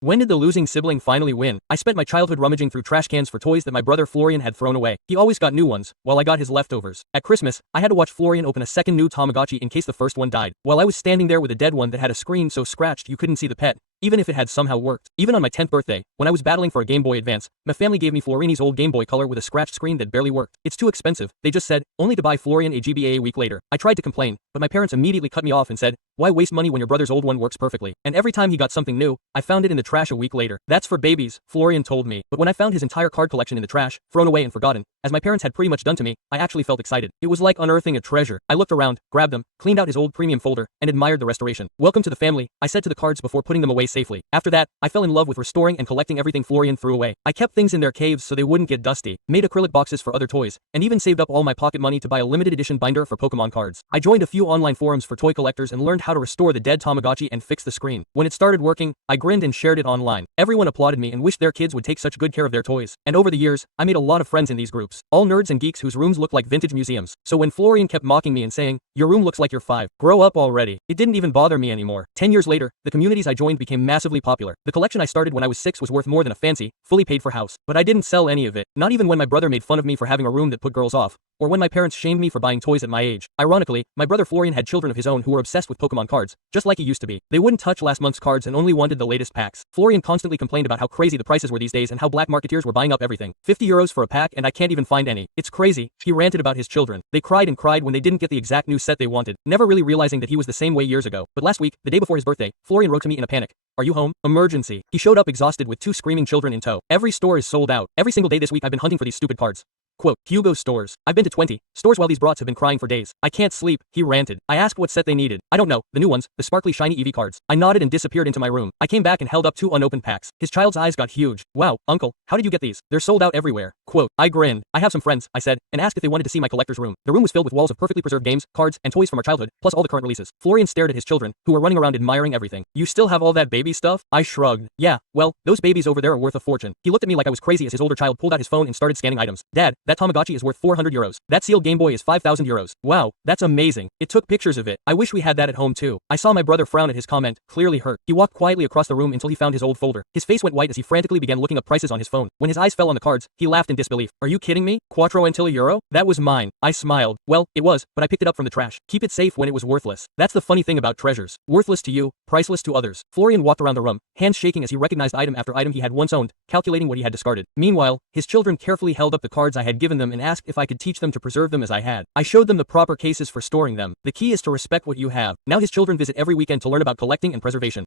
When did the losing sibling finally win? I spent my childhood rummaging through trash cans for toys that my brother Florian had thrown away. He always got new ones, while I got his leftovers. At Christmas, I had to watch Florian open a second new Tamagotchi in case the first one died, while I was standing there with a dead one that had a screen so scratched you couldn't see the pet, even if it had somehow worked. Even on my 10th birthday, when I was battling for a Game Boy Advance, my family gave me Floriani's old Game Boy Color with a scratched screen that barely worked. It's too expensive, they just said, only to buy Florian a GBA a week later. I tried to complain, but my parents immediately cut me off and said, why waste money when your brother's old one works perfectly? And every time he got something new, I found it in the trash a week later. That's for babies, Florian told me. But when I found his entire card collection in the trash, thrown away and forgotten, as my parents had pretty much done to me, I actually felt excited. It was like unearthing a treasure. I looked around, grabbed them, cleaned out his old premium folder, and admired the restoration. Welcome to the family, I said to the cards before putting them away safely. After that, I fell in love with restoring and collecting everything Florian threw away. I kept things in their caves so they wouldn't get dusty, made acrylic boxes for other toys, and even saved up all my pocket money to buy a limited edition binder for Pokemon cards. I joined a few online forums for toy collectors and learned how to restore the dead Tamagotchi and fix the screen. When it started working, I grinned and shared it online. Everyone applauded me and wished their kids would take such good care of their toys. And over the years, I made a lot of friends in these groups, all nerds and geeks whose rooms looked like vintage museums. So when Florian kept mocking me and saying, your room looks like you're 5, grow up already, it didn't even bother me anymore. 10 years later, the communities I joined became massively popular. The collection I started when I was 6 was worth more than a fancy, fully paid for house. But I didn't sell any of it, not even when my brother made fun of me for having a room that put girls off, or when my parents shamed me for buying toys at my age. Ironically, my brother Florian had children of his own who were obsessed with Pokemon cards, just like he used to be. They wouldn't touch last month's cards and only wanted the latest packs. Florian constantly complained about how crazy the prices were these days and how black marketeers were buying up everything. 50 euros for a pack and I can't even find any. It's crazy. He ranted about his children. They cried and cried when they didn't get the exact new set they wanted, never really realizing that he was the same way years ago. But last week, the day before his birthday, Florian wrote to me in a panic. Are you home? Emergency. He showed up exhausted with 2 screaming children in tow. Every store is sold out. Every single day this week I've been hunting for these stupid cards. Quote, Hugo stores. I've been to 20 stores while these brats have been crying for days. I can't sleep, he ranted. I asked what set they needed. I don't know, the new ones, the sparkly shiny EV cards. I nodded and disappeared into my room. I came back and held up 2 unopened packs. His child's eyes got huge. Wow, uncle, how did you get these? They're sold out everywhere. Quote, I grinned. I have some friends, I said, and asked if they wanted to see my collector's room. The room was filled with walls of perfectly preserved games, cards, and toys from our childhood, plus all the current releases. Florian stared at his children, who were running around admiring everything. You still have all that baby stuff? I shrugged. Yeah, well, those babies over there are worth a fortune. He looked at me like I was crazy as his older child pulled out his phone and started scanning items. Dad, that Tamagotchi is worth 400 euros. That sealed Game Boy is 5,000 euros. Wow, that's amazing. It took pictures of it. I wish we had that at home too. I saw my brother frown at his comment, clearly hurt. He walked quietly across the room until he found his old folder. His face went white as he frantically began looking up prices on his phone. When his eyes fell on the cards, he laughed in disbelief. Are you kidding me? Quattro until a euro? That was mine. I smiled. Well, it was, but I picked it up from the trash. Keep it safe when it was worthless. That's the funny thing about treasures. Worthless to you, priceless to others. Florian walked around the room, hands shaking as he recognized item after item he had once owned, calculating what he had discarded. Meanwhile, his children carefully held up the cards I had given them and asked if I could teach them to preserve them as I had. I showed them the proper cases for storing them. The key is to respect what you have. Now his children visit every weekend to learn about collecting and preservation.